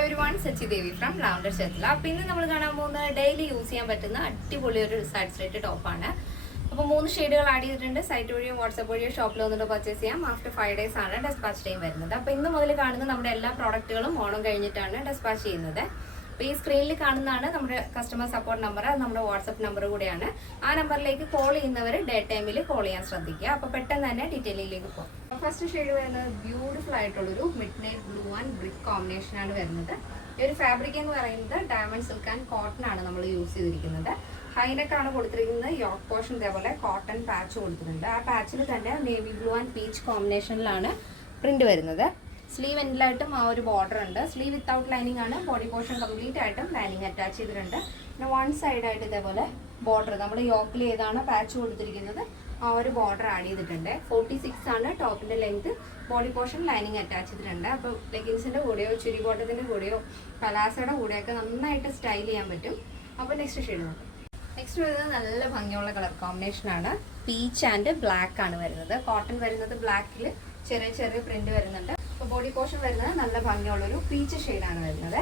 Everyone Sachi Devi from lavender ചെത്തില അപ്പൊ ഇന്ന് നമ്മൾ കാണാൻ പോകുന്ന ഡെയിലി യൂസ് ചെയ്യാൻ പറ്റുന്ന അടിപൊളി ഒരു സ്ട്രേറ്റ് ടോപ്പാണ് അപ്പോൾ മൂന്ന് ഷെയ്ഡുകൾ ആഡ് ചെയ്തിട്ടുണ്ട്. സൈറ്റ് വഴിയോ വാട്സപ്പ് വഴിയോ ഷോപ്പിൽ വന്നിട്ട് പർച്ചേസ് ചെയ്യാം. ആഫ്റ്റർ ഫൈവ് ഡേയ്സ് ആണ് ഡെസ്പാച്ച് ടൈം വരുന്നത്. അപ്പോൾ ഇന്ന് മുതൽ കാണുന്ന നമ്മുടെ എല്ലാ പ്രോഡക്റ്റുകളും ഓണം കഴിഞ്ഞിട്ടാണ് ഡെസ്പാച്ച് ചെയ്യുന്നത്. അപ്പോൾ ഈ സ്ക്രീനിൽ കാണുന്നതാണ് നമ്മുടെ കസ്റ്റമർ സപ്പോർട്ട് നമ്പർ അത് നമ്മുടെ വാട്സപ്പ് നമ്പർ കൂടെയാണ്. ആ നമ്പറിലേക്ക് കോൾ ചെയ്യുന്നവർ ഡേ ടൈമിൽ കോൾ ചെയ്യാൻ ശ്രദ്ധിക്കുക. അപ്പോൾ പെട്ടെന്ന് തന്നെ ഡീറ്റെയിലിലേക്ക് പോകും. ഫസ്റ്റ് ഷെയ്ഡ് വരുന്നത് ബ്യൂട്ടിഫുൾ ആയിട്ടുള്ളൊരു midnight blue and brick combination ആണ് വരുന്നത്. ഈ ഒരു ഫാബ്രിക് എന്ന് പറയുന്നത് ഡയമണ്ട് സിൽക്ക് ആൻഡ് കോട്ടൺ ആണ് നമ്മൾ യൂസ് ചെയ്തിരിക്കുന്നത്. ഹൈനെക്ക് ആണ് കൊടുത്തിരിക്കുന്നത്. യോക്ക് പോർഷൻ ഇതേപോലെ കോട്ടൺ പാച്ച് കൊടുത്തിട്ടുണ്ട്. ആ പാച്ചിൽ തന്നെ നേവി ബ്ലൂ ആൻഡ് പീച്ച് കോമ്പിനേഷനിലാണ് പ്രിന്റ് വരുന്നത്. സ്ലീവ് എൻഡിലായിട്ടും ആ ഒരു ബോർഡർ ഉണ്ട്. സ്ലീവ് വിത്തൗട്ട് ലൈനിങ് ആണ്. ബോഡി പോർഷൻ കംപ്ലീറ്റ് ആയിട്ടും ലൈനിങ് അറ്റാച്ച് ചെയ്തിട്ടുണ്ട്. പിന്നെ വൺ സൈഡ് ആയിട്ട് ഇതേപോലെ ബോർഡർ നമ്മൾ യോക്കിൽ ഏതാണ് പാച്ച് കൊടുത്തിരിക്കുന്നത് ആ ഒരു ബോർഡർ ആഡ് ചെയ്തിട്ടുണ്ട്. ഫോർട്ടി സിക്സ് ആണ് ടോപ്പിന്റെ length body portion lining attach ചെയ്തിട്ടുണ്ട്. അപ്പോൾ ലെഗിൻസിന്റെ കൂടെയോ ചുരി ബോട്ടത്തിന്റെ കൂടെയോ പലാസയുടെ കൂടെയൊക്കെ നന്നായിട്ട് സ്റ്റൈൽ ചെയ്യാൻ പറ്റും. അപ്പോൾ നെക്സ്റ്റ് ഷെയ്ഡ് നോക്കാം. നെക്സ്റ്റ് വരുന്നത് നല്ല ഭംഗിയുള്ള കളർ കോമ്പിനേഷൻ ആണ്. പീച്ച് ആൻഡ് ബ്ലാക്ക് ആണ് വരുന്നത്. കോട്ടൺ വരുന്നത് ബ്ലാക്കിൽ ചെറിയ ചെറിയ പ്രിന്റ് വരുന്നുണ്ട്. അപ്പോൾ ബോഡി പോർഷൻ വരുന്നത് നല്ല ഭംഗിയുള്ള ഒരു പീച്ച് ആണ് വരുന്നത്.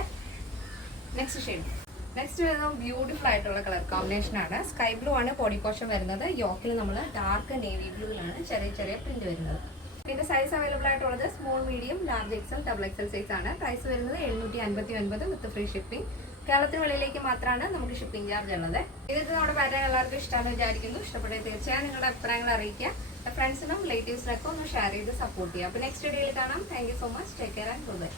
നെക്സ്റ്റ് ഷെയ്ഡ് നെക്സ്റ്റ് വരുന്നത് ബ്യൂട്ടിഫുൾ ആയിട്ടുള്ള കളർ കോമ്പിനേഷൻ ആണ്. സ്കൈ ബ്ലൂ ആണ് ബോഡി പോർഷൻ വരുന്നത്. യോക്കിൽ നമ്മൾ ഡാർക്ക് നേവി ബ്ലൂയിലാണ് ചെറിയ ചെറിയ പ്രിന്റ് വരുന്നത്. ഇതിന്റെ സൈസ് അവൈലബിൾ ആയിട്ടുള്ളത് small medium large XL double XL size ആണ്. പ്രൈസ് വരുന്നത് എഴുന്നൂറ്റി അൻപത്തി ഒൻപത് വിത്ത് ഫ്രീ ഷിപ്പിംഗ് കേരളത്തിന് വെളിയിലേക്ക് മാത്രമാണ് നമുക്ക് ഷിപ്പിംഗ് ചാർജ് ഉള്ളത്. ഇതിൽ നമ്മുടെ പാറ്റേൺ എല്ലാവർക്കും ഇഷ്ടമാണെന്ന് വിചാരിക്കുന്നു. ഇഷ്ടപ്പെട്ടത് തീർച്ചയായും നിങ്ങളുടെ അഭിപ്രായങ്ങൾ അറിയിക്കുക. ഫ്രണ്ട്സിനും റിലേറ്റീവ്സിനൊക്കെ ഒന്ന് ഷെയർ ചെയ്ത് സപ്പോർട്ട് ചെയ്യുക അപ്പോൾ നെക്സ്റ്റ് വീഡിയോയിൽ കാണാം. Thank so much take care and good bye